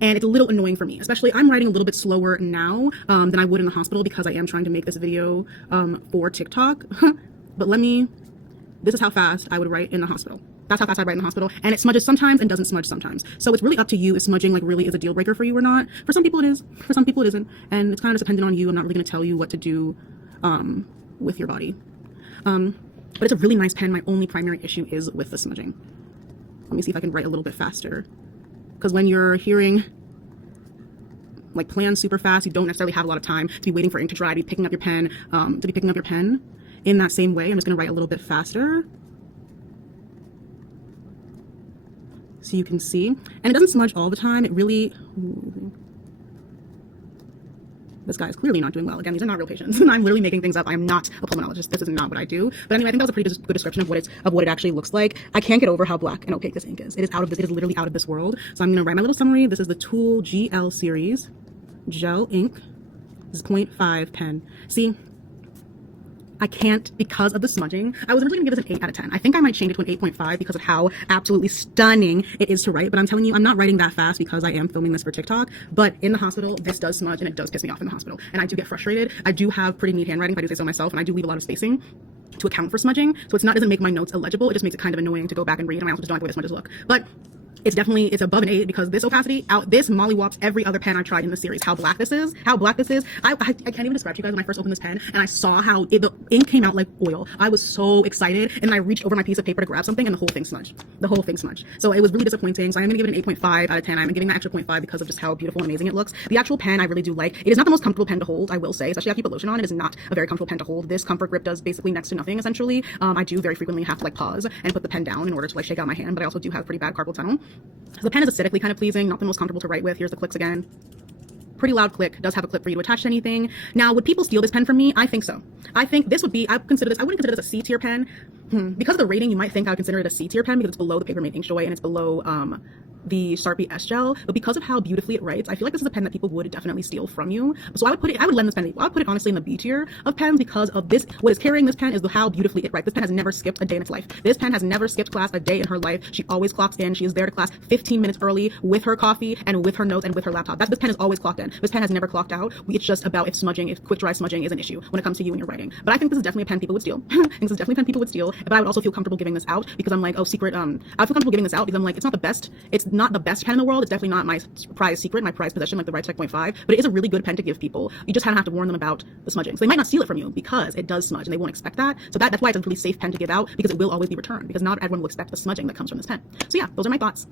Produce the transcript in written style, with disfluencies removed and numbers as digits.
and it's a little annoying for me. Especially, I'm writing a little bit slower now than I would in the hospital because I am trying to make this video for TikTok. But this is how fast I would write in the hospital. That's how fast I write in the hospital, and it smudges sometimes and doesn't smudge sometimes. So it's really up to you if smudging like really is a deal breaker for you or not. For some people it is, for some people it isn't, and it's kind of just dependent on you. I'm not really going to tell you what to do with your body. But it's a really nice pen. My only primary issue is with the smudging. Let me see if I can write a little bit faster, because when you're hearing like plans super fast, you don't necessarily have a lot of time to be waiting for ink to dry, to be picking up your pen, in that same way. I'm just going to write a little bit faster, so you can see. And it doesn't smudge all the time. It really... This guy is clearly not doing well. Again, these are not real patients. I'm literally making things up. I am not a pulmonologist. This is not what I do. But anyway, I think that was a pretty good description of what it actually looks like. I can't get over how black and opaque this ink is. It is literally out of this world. So I'm going to write my little summary. This is the Tool GL series gel ink. This is 0.5 pen. See, I can't because of the smudging. I was originally gonna give this an 8 out of 10. I think I might change it to an 8.5 because of how absolutely stunning it is to write. But I'm telling you, I'm not writing that fast because I am filming this for TikTok. But in the hospital, this does smudge and it does piss me off in the hospital. And I do get frustrated. I do have pretty neat handwriting, if I do say so myself, and I do leave a lot of spacing to account for smudging. So it doesn't make my notes illegible. It just makes it kind of annoying to go back and read, and I also just don't like the way the smudges look. But it's above an 8 because this opacity this mollywops every other pen I've tried in the series. How black this is. I can't even describe to you guys when I first opened this pen and I saw how the ink came out like oil. I was so excited, and I reached over my piece of paper to grab something and the whole thing smudged. So it was really disappointing. So I'm gonna give it an 8.5 out of 10. I'm giving that extra 0.5 because of just how beautiful and amazing it looks. The actual pen I really do like. It is not the most comfortable pen to hold, I will say, especially if I keep a lotion on. It is not a very comfortable pen to hold. This comfort grip does basically next to nothing essentially. I do very frequently have to like pause and put the pen down in order to like shake out my hand, but I also do have pretty bad carpal tunnel. So the pen is aesthetically kind of pleasing, not the most comfortable to write with. Here's the clicks again. Pretty loud click. Does have a clip for you to attach to anything. Now, would people steal this pen from me? I think so. I think this would be, I wouldn't consider this a C tier pen. Because of the rating, you might think I would consider it a C tier pen because it's below the Paper Mate Inkjoy and it's below the Sharpie S Gel. But because of how beautifully it writes, I feel like this is a pen that people would definitely steal from you. So I would lend this pen, I would put it honestly in the B tier of pens because of this. What is carrying this pen is how beautifully it writes. This pen has never skipped a day in its life. This pen has never skipped class a day in her life. She always clocks in. She is there to class 15 minutes early with her coffee and with her notes and with her laptop. This pen is always clocked in. This pen has never clocked out. It's just about if quick dry smudging is an issue when it comes to you and your writing. But I think this is definitely a pen people would steal. But I would also feel comfortable giving this out because I'm like, oh, secret. I feel comfortable giving this out because I'm like, it's not the best pen in the world. It's definitely not my prized secret, my prized possession, like the Writech 0.5, but it is a really good pen to give people. You just kind of have to warn them about the smudging. So they might not steal it from you because it does smudge and they won't expect that. So that's why it's a really safe pen to give out, because it will always be returned, because not everyone will expect the smudging that comes from this pen. So yeah, those are my thoughts.